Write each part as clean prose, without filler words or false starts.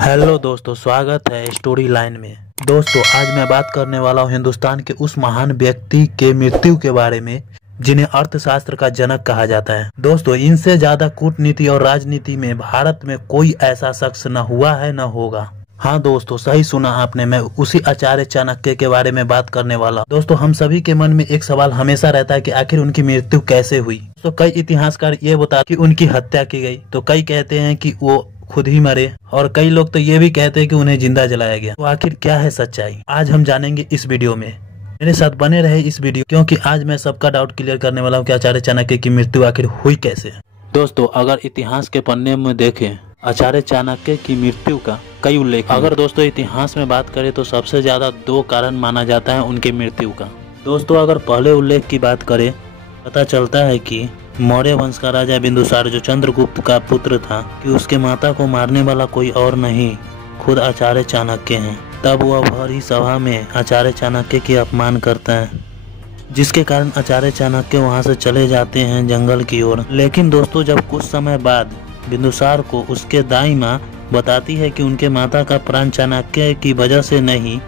Hello दोस्तों, स्वागत है स्टोरी लाइन में। दोस्तों, आज मैं बात करने वाला हूँ हिंदुस्तान के उस महान व्यक्ति के मृत्यु के बारे में जिन्हें अर्थशास्त्र का जनक कहा जाता है। दोस्तों, इनसे ज्यादा कूटनीति और राजनीति में भारत में कोई ऐसा शख्स न हुआ है न होगा। हाँ दोस्तों, सही सुना आपने, मैं उसी आचार्य चाणक्य के बारे में बात करने वाला। दोस्तों, हम सभी के मन में एक सवाल हमेशा रहता है कि आखिर उनकी मृत्यु कैसे हुई। तो कई इतिहासकार ये बता कि उनकी हत्या की गई, तो कई कहते हैं कि वो खुद ही मरे, और कई लोग तो ये भी कहते हैं कि उन्हें जिंदा जलाया गया। तो आखिर क्या है सच्चाई, आज हम जानेंगे इस वीडियो में। मेरे साथ बने रहे इस वीडियो, क्योंकि आज मैं सबका डाउट क्लियर करने वाला हूँ कि आचार्य चाणक्य की मृत्यु आखिर हुई कैसे। दोस्तों, अगर इतिहास के पन्ने में देखें आचार्य चाणक्य की मृत्यु का कई उल्लेख। अगर दोस्तों इतिहास में बात करें तो सबसे ज्यादा दो कारण माना जाता है उनकी मृत्यु का। दोस्तों, अगर पहले उल्लेख की बात करें, पता चलता है कि मौर्य वंश का राजा बिंदुसार जो चंद्रगुप्त का पुत्र था, कि उसके माता को मारने वाला कोई और नहीं खुद आचार्य चाणक्य हैं। तब वह भरी सभा में आचार्य चाणक्य की अपमान करता है, जिसके कारण आचार्य चाणक्य वहां से चले जाते हैं जंगल की ओर। लेकिन दोस्तों, जब कुछ समय बाद बिंदुसार को उसके दाई माँ बताती है कि उनके माता का प्राण चाणक्य की वजह से नहीं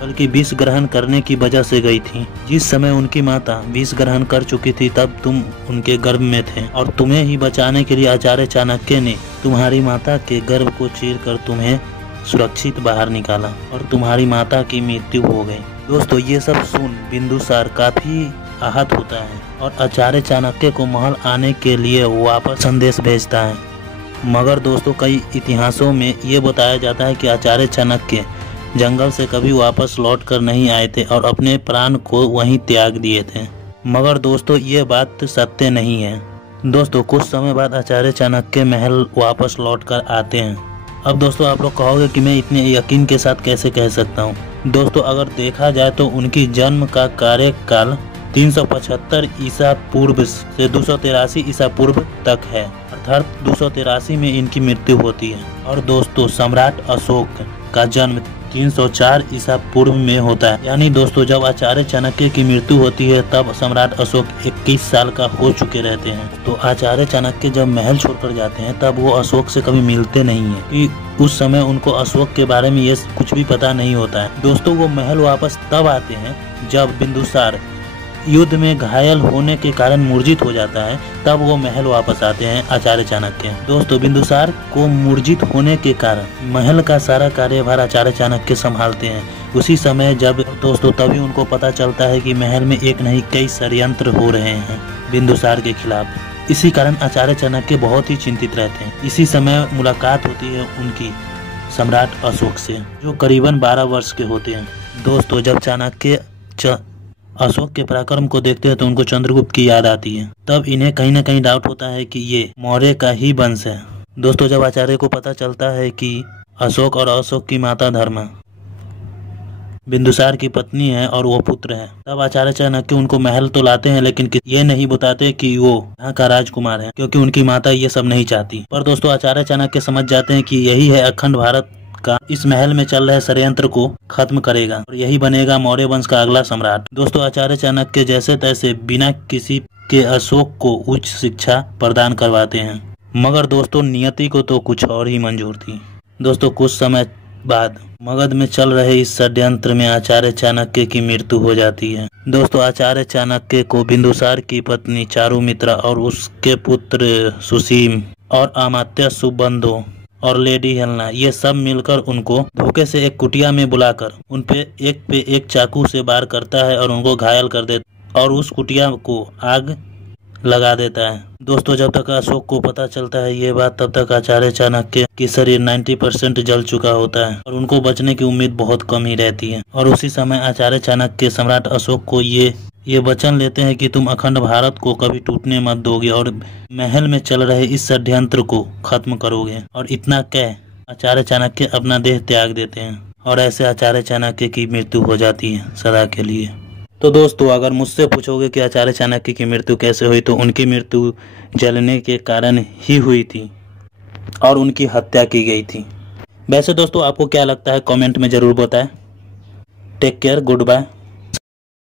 बल्कि विष ग्रहण करने की वजह से गई थी। जिस समय उनकी माता विष ग्रहण कर चुकी थी तब तुम उनके गर्भ में थे, और तुम्हें ही बचाने के लिए आचार्य चाणक्य ने तुम्हारी माता के गर्भ को चीरकर तुम्हें सुरक्षित बाहर निकाला और तुम्हारी माता की मृत्यु हो गई। दोस्तों, ये सब सुन बिंदुसार काफी आहत होता है और आचार्य चाणक्य को महल आने के लिए वापस संदेश भेजता है। मगर दोस्तों, कई इतिहासों में ये बताया जाता है कि आचार्य चाणक्य जंगल से कभी वापस लौट कर नहीं आए थे और अपने प्राण को वहीं त्याग दिए थे। मगर दोस्तों, ये बात सत्य नहीं है। दोस्तों, कुछ समय बाद आचार्य चाणक्य महल वापस लौट कर आते हैं। अब दोस्तों, आप लोग कहोगे कि मैं इतने यकीन के साथ कैसे कह सकता हूँ। दोस्तों, अगर देखा जाए तो उनकी जन्म का कार्यकाल 375 ईसा पूर्व से 283 ईसा पूर्व तक है, अर्थात 283 में इनकी मृत्यु होती है। और दोस्तों, सम्राट अशोक का जन्म 304 ईसा पूर्व में होता है। यानी दोस्तों, जब आचार्य चाणक्य की मृत्यु होती है तब सम्राट अशोक 21 साल का हो चुके रहते हैं। तो आचार्य चाणक्य जब महल छोड़कर जाते हैं तब वो अशोक से कभी मिलते नहीं है, कि उस समय उनको अशोक के बारे में ये कुछ भी पता नहीं होता है। दोस्तों, वो महल वापस तब आते हैं जब बिंदुसार युद्ध में घायल होने के कारण मूर्छित हो जाता है, तब वो महल वापस आते हैं आचार्य चाणक्य। दोस्तों, बिंदुसार को मूर्छित होने के कारण महल का सारा कार्यभार आचार्य चाणक्य संभालते हैं। उसी समय जब दोस्तों तभी उनको पता चलता है कि महल में एक नहीं कई षड्यंत्र हो रहे हैं बिंदुसार के खिलाफ। इसी कारण आचार्य चाणक्य बहुत ही चिंतित रहते हैं। इसी समय मुलाकात होती है उनकी सम्राट अशोक से, जो करीबन 12 वर्ष के होते हैं। दोस्तों, जब चाणक्य अशोक के पराक्रम को देखते हैं तो उनको चंद्रगुप्त की याद आती है। तब इन्हें कहीं न कहीं डाउट होता है कि ये मौर्य का ही वंश है। दोस्तों, जब आचार्य को पता चलता है कि अशोक और अशोक की माता धर्मा बिंदुसार की पत्नी है और वो पुत्र है, तब आचार्य चाणक्य उनको महल तो लाते हैं, लेकिन ये नहीं बताते कि वो यहाँ का राजकुमार है, क्योंकि उनकी माता ये सब नहीं चाहती। पर दोस्तों, आचार्य चाणक्य समझ जाते हैं कि यही है अखंड भारत का इस महल में चल रहे षड्यंत्र को खत्म करेगा और यही बनेगा मौर्य वंश का अगला सम्राट। दोस्तों, आचार्य चाणक्य जैसे तैसे बिना किसी के अशोक को उच्च शिक्षा प्रदान करवाते हैं। मगर दोस्तों, नियति को तो कुछ और ही मंजूर थी। दोस्तों, कुछ समय बाद मगध में चल रहे इस षड्यंत्र में आचार्य चाणक्य की मृत्यु हो जाती है। दोस्तों, आचार्य चाणक्य को बिंदुसार की पत्नी चारुमित्रा और उसके पुत्र सुसीम और अमात्य सुबंधो और लेडी हेलना, ये सब मिलकर उनको धोखे से एक कुटिया में बुलाकर उन पे एक चाकू से वार करता है और उनको घायल कर देता और उस कुटिया को आग लगा देता है। दोस्तों, जब तक अशोक को पता चलता है ये बात, तब तक आचार्य चाणक्य की शरीर 90% जल चुका होता है और उनको बचने की उम्मीद बहुत कम ही रहती है। और उसी समय आचार्य चाणक्य सम्राट अशोक को ये वचन लेते हैं कि तुम अखंड भारत को कभी टूटने मत दोगे और महल में चल रहे इस षड्यंत्र को खत्म करोगे। और इतना कह आचार्य चाणक्य अपना देह त्याग देते हैं और ऐसे आचार्य चाणक्य की मृत्यु हो जाती है सदा के लिए। तो दोस्तों, अगर मुझसे पूछोगे कि आचार्य चाणक्य की मृत्यु कैसे हुई, तो उनकी मृत्यु जलने के कारण ही हुई थी और उनकी हत्या की गई थी। वैसे दोस्तों, आपको क्या लगता है कमेंट में जरूर बताएं। Take care, good bye.